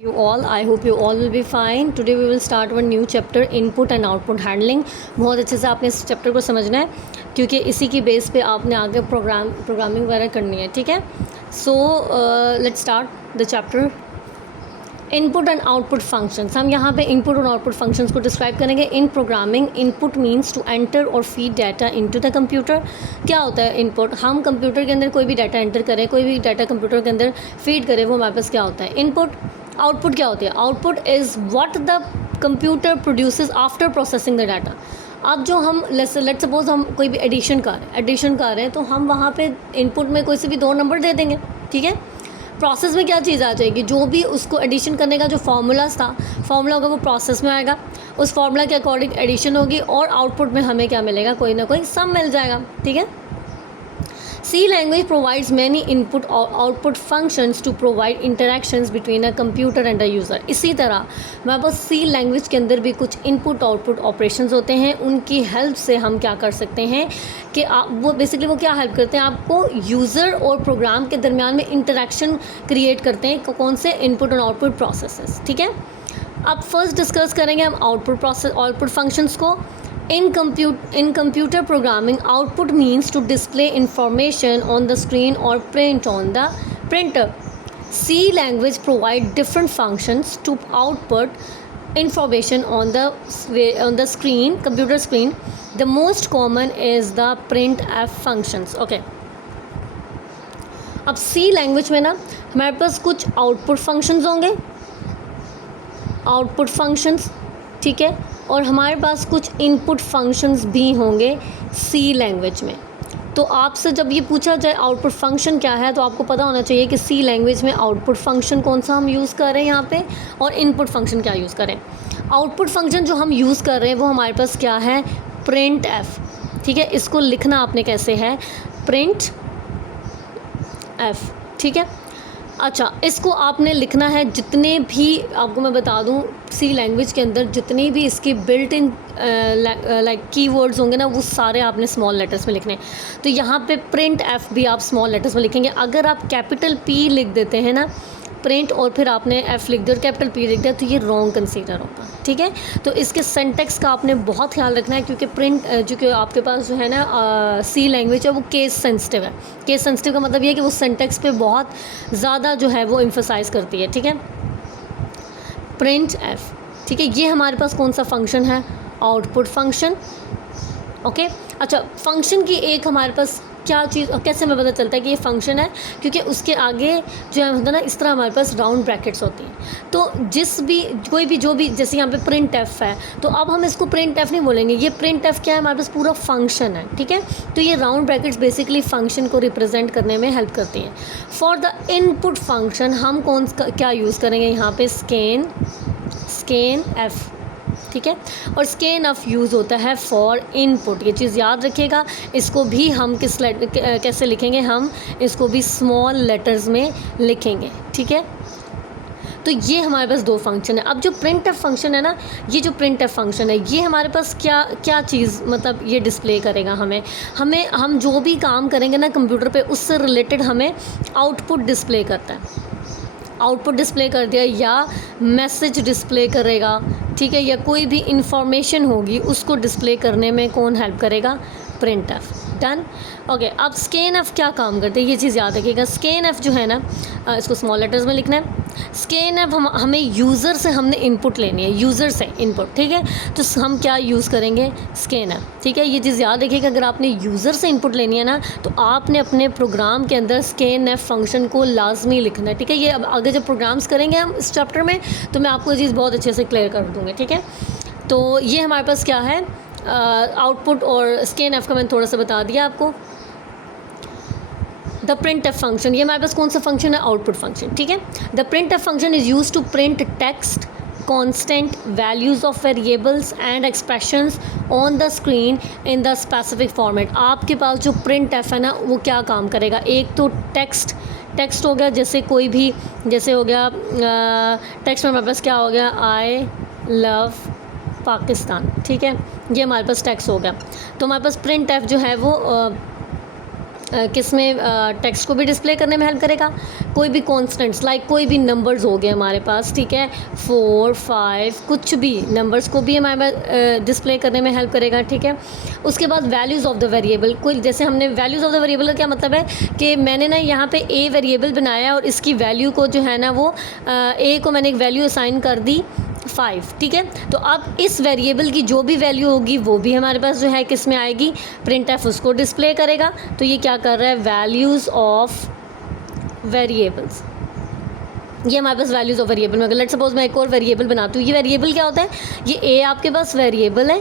You all, I hope you all will be fine. Today we will start one new chapter, input and output handling. बहुत अच्छे से आपने इस chapter को समझना है क्योंकि इसी की बेस पे आपने आगे प्रोग्रामिंग वगैरह करनी है, ठीक है. So let's start the chapter input and output functions. हम यहाँ पे इनपुट और आउटपुट फंक्शंस को डिस्क्राइब करेंगे. In programming input means to enter और feed data into the computer. क्या होता है इनपुट? हम कंप्यूटर के अंदर कोई भी डाटा एंटर करें, कोई भी डाटा कंप्यूटर के अंदर फीड करें, वो हमारे पास क्या होता है? इनपुट. आउटपुट क्या होती है? Output is what the computer produces after processing the data. अब जो हम लेट्स सपोज हम कोई भी एडिशन कर रहे हैं तो हम वहाँ पे इनपुट में कोई से भी दो नंबर दे देंगे, ठीक है. प्रोसेस में क्या चीज़ आ जाएगी? जो भी उसको एडिशन करने का जो फार्मूला होगा वो प्रोसेस में आएगा. उस फार्मूला के अकॉर्डिंग एडिशन होगी और आउटपुट में हमें क्या मिलेगा? कोई ना कोई सम मिल जाएगा, ठीक है. C language provides many input or output functions to provide interactions between a computer and a user. इसी तरह हमारे पास C लैंग्वेज के अंदर भी कुछ इनपुट आउटपुट ऑपरेशंस होते हैं. उनकी हेल्प से हम क्या कर सकते हैं कि वो बेसिकली वो क्या हेल्प करते हैं? आपको यूज़र और प्रोग्राम के दरमियान में इंटरेक्शन क्रिएट करते हैं. कौन से? इनपुट और आउटपुट प्रोसेसेस, ठीक है. अब फर्स्ट डिस्कस करेंगे हम आउटपुट फंक्शंस को. In computer programming, output means to display information on the screen or print on the printer. C language provide different functions to output information on the screen, computer screen. The most common is the printf functions. Okay. अब C language में ना हमारे पास कुछ output functions होंगे, ठीक है, और हमारे पास कुछ इनपुट फंक्शंस भी होंगे सी लैंग्वेज में. तो आपसे जब ये पूछा जाए आउटपुट फंक्शन क्या है तो आपको पता होना चाहिए कि सी लैंग्वेज में आउटपुट फंक्शन कौन सा हम यूज़ कर रहे हैं यहाँ पे और इनपुट फंक्शन क्या यूज़ करें. आउटपुट फंक्शन जो हम यूज़ कर रहे हैं वो हमारे पास क्या है? प्रिंट एफ, ठीक है. इसको लिखना आपने कैसे है? प्रिंट एफ, ठीक है. अच्छा, इसको आपने लिखना है. जितने भी आपको मैं बता दूं सी लैंग्वेज के अंदर जितने भी इसके बिल्ट इन लाइक कीवर्ड्स होंगे ना वो सारे आपने स्मॉल लेटर्स में लिखने हैं. तो यहाँ पे प्रिंट एफ भी आप स्मॉल लेटर्स में लिखेंगे. अगर आप कैपिटल पी लिख देते हैं ना प्रिंट और फिर आपने एफ लिख दिया और कैपिटल पी लिख दिया तो ये रॉन्ग कंसीडर होगा, ठीक है. तो इसके सिंटैक्स का आपने बहुत ख्याल रखना है क्योंकि प्रिंट जो कि आपके पास जो है ना सी लैंग्वेज है वो केस सेंसिटिव है. केस सेंसिटिव का मतलब ये है कि वो सिंटैक्स पे बहुत ज़्यादा जो है वो एम्फसाइज़ करती है, ठीक है. प्रिंट एफ, ठीक है. ये हमारे पास कौन सा फंक्शन है? Output function. ओके. अच्छा, फंक्शन की एक हमारे पास क्या चीज़ कैसे हमें पता चलता है कि ये फंक्शन है? क्योंकि उसके आगे जो है होता है ना इस तरह हमारे पास राउंड ब्रैकेट्स होती हैं. तो कोई भी जो भी जैसे यहाँ पे प्रिंट एफ है तो अब हम इसको प्रिंट एफ नहीं बोलेंगे. ये प्रिंट एफ क्या है? हमारे पास पूरा फंक्शन है, ठीक है. तो ये राउंड ब्रैकेट्स बेसिकली फंक्शन को रिप्रेजेंट करने में हेल्प करती हैं. फॉर द इनपुट फंक्शन हम क्या यूज़ करेंगे यहाँ पे? स्कैन एफ, ठीक है. और स्कैन ऑफ यूज़ होता है फॉर इनपुट. ये चीज़ याद रखिएगा. इसको भी हम कैसे लिखेंगे? हम इसको भी स्मॉल लेटर्स में लिखेंगे, ठीक है. तो ये हमारे पास दो फंक्शन है. अब जो प्रिंट एफ फंक्शन है ना, ये जो प्रिंट एफ फंक्शन है ये हमारे पास क्या चीज़ मतलब ये डिस्प्ले करेगा हम जो भी काम करेंगे ना कंप्यूटर पे उससे रिलेटेड हमें आउटपुट डिस्प्ले करता है. आउटपुट डिस्प्ले कर दिया या मैसेज डिस्प्ले करेगा, ठीक है, या कोई भी इंफॉर्मेशन होगी उसको डिस्प्ले करने में कौन हेल्प करेगा? Print F. डन. ओके. अब स्कैन एफ क्या काम करते हैं ये चीज़ याद रखिएगा. स्कैन एफ जो है ना इसको स्मॉल लेटर्स में लिखना है. स्कैन एफ हमें यूज़र से हमने इनपुट लेनी है, यूज़र से इनपुट, ठीक है. तो हम क्या यूज़ करेंगे? स्कैन एफ, ठीक है. ये चीज़ याद रखिएगा. अगर आपने यूज़र से इनपुट लेनी है ना तो आपने अपने प्रोग्राम के अंदर स्कैन एफ फंक्शन को लाजमी लिखना है, ठीक है. ये अब आगे जब प्रोग्राम्स करेंगे हम इस चैप्टर में तो मैं आपको ये चीज़ बहुत अच्छे से क्लियर कर दूँगी, ठीक है. तो ये हमारे पास क्या है? आउटपुट और स्कैन एफ का मैंने थोड़ा सा बता दिया आपको. द प्रिंट एफ फंक्शन ये हमारे पास कौन सा फंक्शन है? आउटपुट फंक्शन, ठीक है. The printf function is use to print text, constant values of variables and expressions on the screen in the specific format. आपके पास जो प्रिंट एफ है ना वो क्या काम करेगा? एक तो टेक्स्ट हो गया, जैसे कोई भी जैसे हो गया टेक्स्ट में हमारे पास क्या हो गया? आई लव पाकिस्तान, ठीक है. ये हमारे पास टेक्स्ट हो गया. तो हमारे पास प्रिंट एफ जो है वो किस में टेक्स्ट को भी डिस्प्ले करने में हेल्प करेगा। कोई भी कॉन्स्टेंट्स लाइक कोई भी नंबर्स हो गए हमारे पास, ठीक है, 4, 5 कुछ भी नंबर्स को भी हमारे पास डिस्प्ले करने में हेल्प करेगा, ठीक है। उसके बाद वैल्यूज़ ऑफ द वेरिएबल, कोई जैसे हमने वैल्यूज़ ऑफ द वेरिएबल का क्या मतलब है कि मैंने ना यहाँ पे ए वेरिएबल बनाया है और इसकी वैल्यू को जो है ना वो ए को मैंने एक वैल्यू असाइन कर दी 5, ठीक है। तो अब इस वेरिएबल की जो भी वैल्यू होगी वो भी हमारे पास जो है किस में आएगी, प्रिंट एफ उसको डिस्प्ले करेगा। तो ये क्या कर रहा है, वैल्यूज़ ऑफ वेरिएबल्स, ये हमारे पास वैल्यूज़ ऑफ वेरिएबल में। अगर लेट्स सपोज मैं एक और वेरिएबल बनाती हूँ, ये वेरिएबल क्या होता है, ये ए आपके पास वेरिएबल है,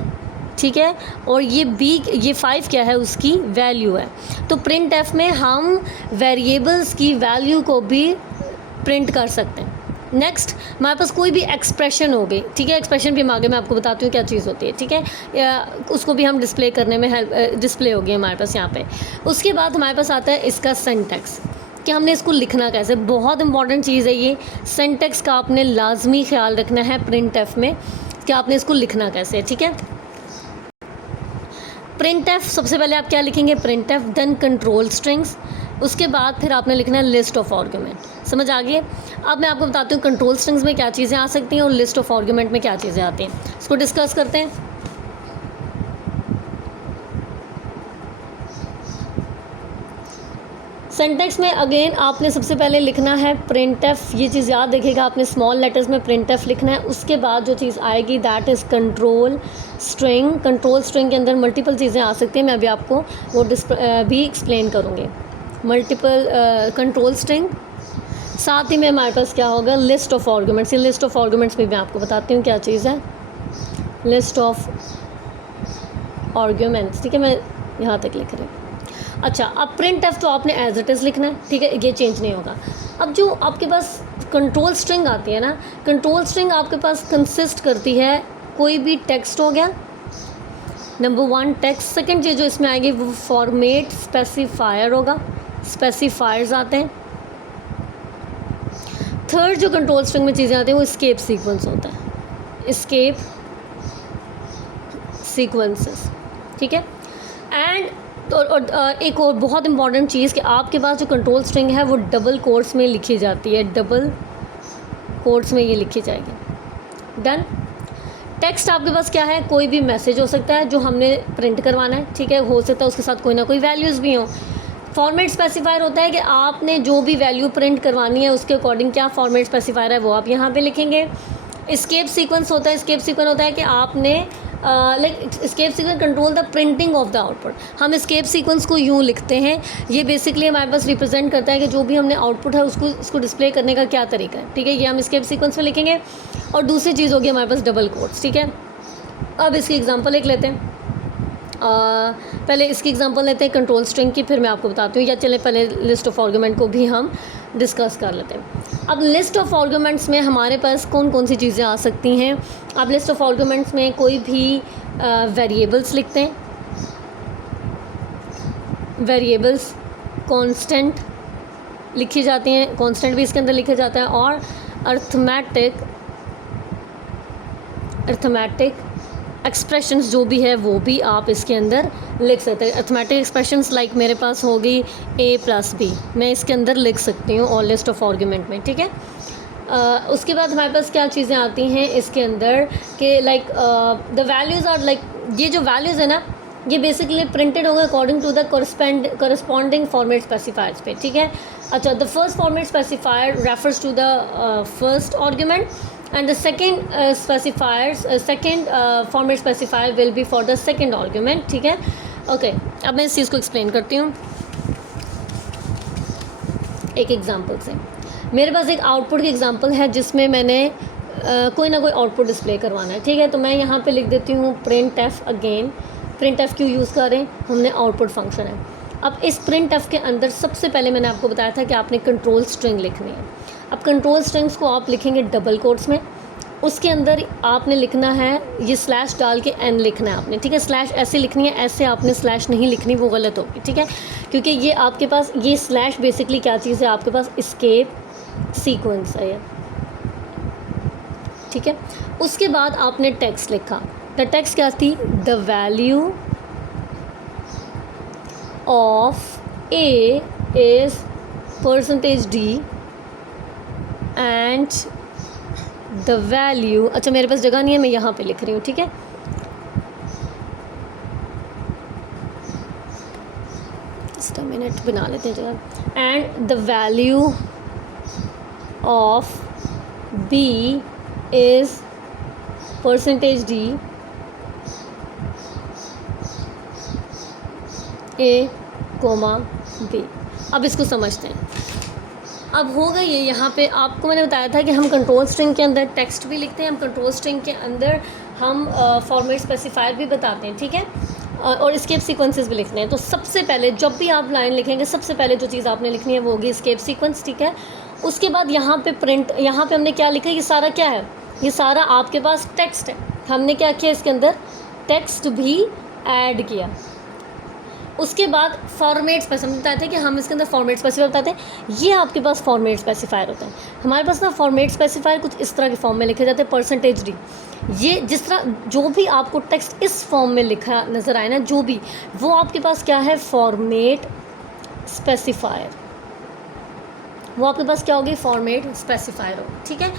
ठीक है, और ये बी, ये 5 क्या है, उसकी वैल्यू है। तो प्रिंट एफ में हम वेरिएबल्स की वैल्यू को भी प्रिंट कर सकते हैं। नेक्स्ट हमारे पास कोई भी एक्सप्रेशन हो गई, ठीक है, एक्सप्रेशन भी हम आगे मैं आपको बताती हूँ क्या चीज़ होती है, ठीक है, उसको भी हम डिस्प्ले करने में हेल्प, डिस्प्ले होगी हमारे पास यहाँ पे। उसके बाद हमारे पास आता है इसका सिंटैक्स, कि हमने इसको लिखना कैसे। बहुत इंपॉर्टेंट चीज़ है ये, सिंटैक्स का आपने लाजमी ख्याल रखना है प्रिंट एफ में कि आपने इसको लिखना कैसे, ठीक है। प्रिंट एफ सबसे पहले आप क्या लिखेंगे, printf then control strings, उसके बाद फिर आपने लिखना है लिस्ट ऑफ आर्गूमेंट। समझ आ गई है। अब मैं आपको बताती हूँ कंट्रोल स्ट्रिंग्स में क्या चीज़ें आ सकती हैं और लिस्ट ऑफ आर्गूमेंट में क्या चीज़ें आती हैं, इसको डिस्कस करते हैं। सिंटैक्स में अगेन आपने सबसे पहले लिखना है प्रिंट एफ, ये चीज़ याद रखिएगा, आपने स्मॉल लेटर्स में प्रिंट एफ लिखना है। उसके बाद जो चीज़ आएगी that is control string. Control string के अंदर मल्टीपल चीज़ें आ सकती हैं, मैं अभी आपको वो भी एक्सप्लेन करूँगी। मल्टीपल कंट्रोल स्ट्रिंग, साथ ही में हमारे पास क्या होगा, लिस्ट ऑफ आर्गूमेंट्स। ये लिस्ट ऑफ आर्गूमेंट्स भी मैं आपको बताती हूँ क्या चीज़ है, लिस्ट ऑफ आर्गूमेंट्स, ठीक है, मैं यहाँ तक लिख रही हूँ। अच्छा, अब प्रिंट एफ तो आपने एज इट इज़ लिखना है, ठीक है, ये चेंज नहीं होगा। अब जो आपके पास कंट्रोल स्ट्रिंग आती है ना, कंट्रोल स्ट्रिंग आपके पास कंसिस्ट करती है, कोई भी टेक्स्ट हो गया, नंबर 1 टेक्स्ट। सेकंड चीज़ जो इसमें आएगी वो फॉर्मेट स्पेसिफायर होगा, स्पेसिफायर्स आते हैं। थर्ड जो कंट्रोल स्ट्रिंग में चीज़ें आती हैं वो स्केप सीक्वेंस होता है, स्केप सीक्वेंसेस, ठीक है। एंड और एक और बहुत इंपॉर्टेंट चीज़ कि आपके पास जो कंट्रोल स्ट्रिंग है वो डबल कोट्स में लिखी जाती है, डबल कोट्स में ये लिखी जाएगी। डन। टेक्स्ट आपके पास क्या है, कोई भी मैसेज हो सकता है जो हमने प्रिंट करवाना है, ठीक है, हो सकता है उसके साथ कोई ना कोई वैल्यूज़ भी हों। फॉर्मेट स्पेसिफायर होता है कि आपने जो भी वैल्यू प्रिंट करवानी है उसके अकॉर्डिंग क्या फॉर्मेट स्पेसिफायर है वो आप यहाँ पे लिखेंगे। स्केप सीक्वेंस होता है, स्केप सीक्वेंस होता है कि आपने like escape sequence control the printing of the output. हम स्केप सीक्वेंस को यूँ लिखते हैं, ये बेसिकली हमारे पास रिप्रेजेंट करता है कि जो भी हमने आउटपुट है उसको डिस्प्ले करने का क्या तरीका है, ठीक है, ये हम स्केप सीक्वेंस में लिखेंगे। और दूसरी चीज़ होगी हमारे पास डबल कोट्स, ठीक है। अब इसकी एग्जांपल एक लेते हैं, पहले इसकी एग्जांपल लेते हैं कंट्रोल स्ट्रिंग की, फिर मैं आपको बताती हूँ, या चले पहले लिस्ट ऑफ आर्गूमेंट को भी हम डिस्कस कर लेते हैं। अब लिस्ट ऑफ आर्गूमेंट्स में हमारे पास कौन कौन सी चीज़ें आ सकती हैं। अब लिस्ट ऑफ आर्गूमेंट्स में कोई भी वेरिएबल्स लिखते हैं, वेरिएबल्स कांस्टेंट लिखी जाती हैं, कांस्टेंट भी इसके अंदर लिखा जाता है, और अर्थमेटिक एक्सप्रेशंस जो भी है वो भी आप इसके अंदर लिख सकते हैं। अर्थमेटिक एक्सप्रेशंस लाइक मेरे पास होगी a+b, मैं इसके अंदर लिख सकती हूँ और लिस्ट ऑफ आर्गूमेंट में, ठीक है। उसके बाद हमारे पास क्या चीज़ें आती हैं इसके अंदर कि like the values are like, ये जो वैल्यूज़ है ना ये बेसिकली प्रिंटेड होगा according to the corresponding format specifiers पे, ठीक है। अच्छा, the first format specifier refers to the first argument and the second second format specifier will be for the second argument, ठीक है। ओके, अब मैं इस चीज़ को एक्सप्लेन करती हूँ एक एग्जांपल से। मेरे पास एक आउटपुट की एग्जांपल है जिसमें मैंने कोई ना कोई आउटपुट डिस्प्ले करवाना है, ठीक है। तो मैं यहाँ पे लिख देती हूँ print F. Again print F क्यों यूज़ करें, हमने आउटपुट फंक्शन है। अब इस प्रिंट एफ के अंदर सबसे पहले मैंने आपको बताया था कि आपने कंट्रोल स्ट्रिंग लिखनी है। अब कंट्रोल स्ट्रिंग्स को आप लिखेंगे डबल कोट्स में, उसके अंदर आपने लिखना है, ये स्लैश डाल के एन लिखना है आपने, ठीक है। स्लैश ऐसे लिखनी है, ऐसे आपने स्लैश नहीं लिखनी, वो गलत होगी, ठीक है, क्योंकि ये आपके पास ये स्लैश बेसिकली क्या चीज़ है, आपके पास एस्केप सीक्वेंस है ये, ठीक है। उसके बाद आपने टेक्स्ट लिखा, द टेक्स्ट क्या थी, the value of A is percentage D and the value, अच्छा मेरे पास जगह नहीं है, मैं यहाँ पे लिख रही हूँ, ठीक है। जस्ट अ मिनट, बना लेते हैं जगह। And the value of B is percentage D A, B। अब इसको समझते हैं। अब हो गई ये, यहाँ पे आपको मैंने बताया था कि हम कंट्रोल स्ट्रिंग के अंदर टेक्स्ट भी लिखते हैं, हम कंट्रोल स्ट्रिंग के अंदर हम फॉर्मेट स्पेसिफायर भी बताते हैं, ठीक है, और स्केप सीक्वेंसेस भी लिखते हैं। तो सबसे पहले जब भी आप लाइन लिखेंगे, सबसे पहले जो चीज़ आपने लिखनी है वो होगी स्केप सीक्वेंस, ठीक है। उसके बाद यहाँ पे प्रिंट, यहाँ पे हमने क्या लिखा है, ये सारा क्या है, ये सारा आपके पास टेक्स्ट है। हमने क्या किया, इसके अंदर टेक्स्ट भी ऐड किया। उसके बाद फॉर्मेट स्पेसिफायर बताया था कि हम इसके अंदर फॉर्मेट स्पेसिफायर बताते हैं। ये आपके पास फॉर्मेट स्पेसिफायर होता है। हमारे पास ना फॉर्मेट स्पेसिफायर कुछ इस तरह के फॉर्म में लिखे जाते हैं, परसेंटेज डी। ये जिस तरह जो भी आपको टेक्स्ट इस फॉर्म में लिखा नज़र आए ना, जो भी, वो आपके पास क्या है, फॉर्मेट स्पेसिफायर। वो आपके पास क्या होगी, फॉर्मेट स्पेसिफायर हो, ठीक है।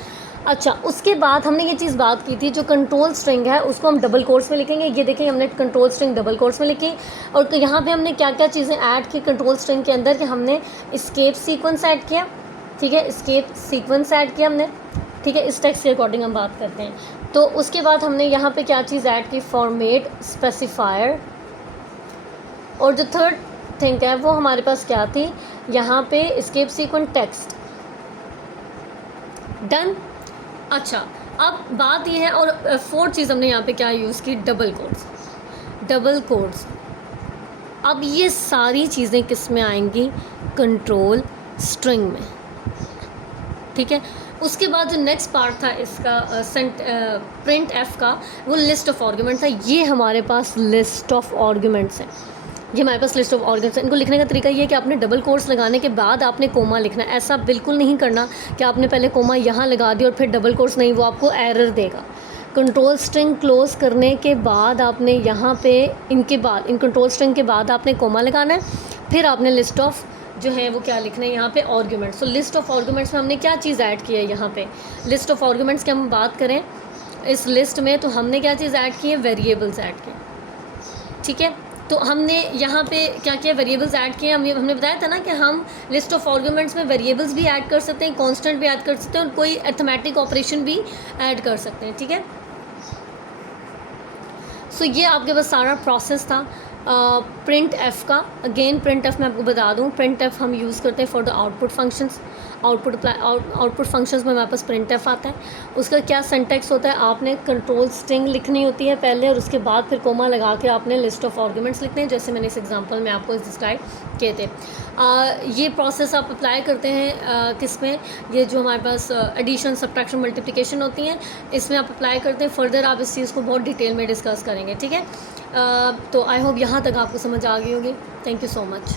अच्छा, उसके बाद हमने ये चीज़ बात की थी, जो कंट्रोल स्ट्रिंग है उसको हम डबल कोट्स में लिखेंगे। ये देखें, हमने कंट्रोल स्ट्रिंग डबल कोट्स में लिखी। और यहाँ पे हमने क्या क्या चीज़ें ऐड की कंट्रोल स्ट्रिंग के अंदर, कि हमने स्केप सीक्वेंस ऐड किया, ठीक है, स्केप सीक्वेंस ऐड किया हमने, ठीक है। इस टेक्स्ट के अकॉर्डिंग हम बात करते हैं। तो उसके बाद हमने यहाँ पे क्या चीज़ ऐड की, फॉर्मेट स्पेसिफायर। और जो थर्ड थिंग है वो हमारे पास क्या थी, यहाँ पे स्केप सीक्वेंस टेक्स्ट, डन। अच्छा, अब बात ये है, और फोर्थ चीज़ हमने यहाँ पे क्या यूज़ की, डबल कोड्स। डबल कोड्स, अब ये सारी चीज़ें किस में आएंगी, कंट्रोल स्ट्रिंग में, ठीक है। उसके बाद जो नेक्स्ट पार्ट था इसका प्रिंट एफ का, वो लिस्ट ऑफ आर्गुमेंट था। ये हमारे पास लिस्ट ऑफ आर्गुमेंट्स हैं, ये हमारे पास लिस्ट ऑफ आर्गुमेंट्स हैं। इनको लिखने का तरीका ये है कि आपने डबल कोट्स लगाने के बाद आपने कोमा लिखना है। ऐसा बिल्कुल नहीं करना कि आपने पहले कोमा यहाँ लगा दिया और फिर डबल कोट्स, नहीं, वो आपको एरर देगा। कंट्रोल स्ट्रिंग क्लोज करने के बाद आपने यहाँ पे इनके बाद, इन कंट्रोल स्ट्रिंग के बाद आपने कोमा लगाना है, फिर आपने लिस्ट ऑफ जो है वो क्या लिखना है, यहाँ पे आर्गुमेंट्स। तो लिस्ट ऑफ आर्गुमेंट्स में हमने क्या चीज़ ऐड की है, यहाँ पे लिस्ट ऑफ आर्गुमेंट्स की हम बात करें इस लिस्ट में, तो हमने क्या चीज़ ऐड की है, वेरिएबल्स ऐड किए, ठीक है। तो हमने यहाँ पे क्या किया, वेरिएबल्स ऐड किए। हमने बताया था ना कि हम लिस्ट ऑफ आर्गुमेंट्स में वेरिएबल्स भी ऐड कर सकते हैं, कांस्टेंट भी ऐड कर सकते हैं, और कोई अरिथमेटिक ऑपरेशन भी ऐड कर सकते हैं, ठीक है। सो ये आपके पास सारा प्रोसेस था प्रिंट एफ का। अगेन प्रिंट एफ मैं आपको बता दूं, प्रिंट एफ हम यूज़ करते हैं for the output functions. Output functions में हमारे पास प्रिंट एफ आता है। उसका क्या सिंटैक्स होता है, आपने कंट्रोल स्ट्रिंग लिखनी होती है पहले, और उसके बाद फिर कोमा लगा के आपने लिस्ट ऑफ आर्गुमेंट्स लिखने हैं, जैसे मैंने इस एग्जांपल में आपको डिस्क्राइब किए थे। ये प्रोसेस आप अप्लाई करते हैं किस में, ये जो हमारे पास एडिशन, सब्ट्रैक्शन, मल्टीप्लिकेशन होती हैं, इसमें आप अप्लाई करते हैं। फर्दर आप इस चीज़ को बहुत डिटेल में डिस्कस करेंगे, ठीक है। तो आई होप यहाँ तक आपको समझ आ गई होगी। Thank you so much.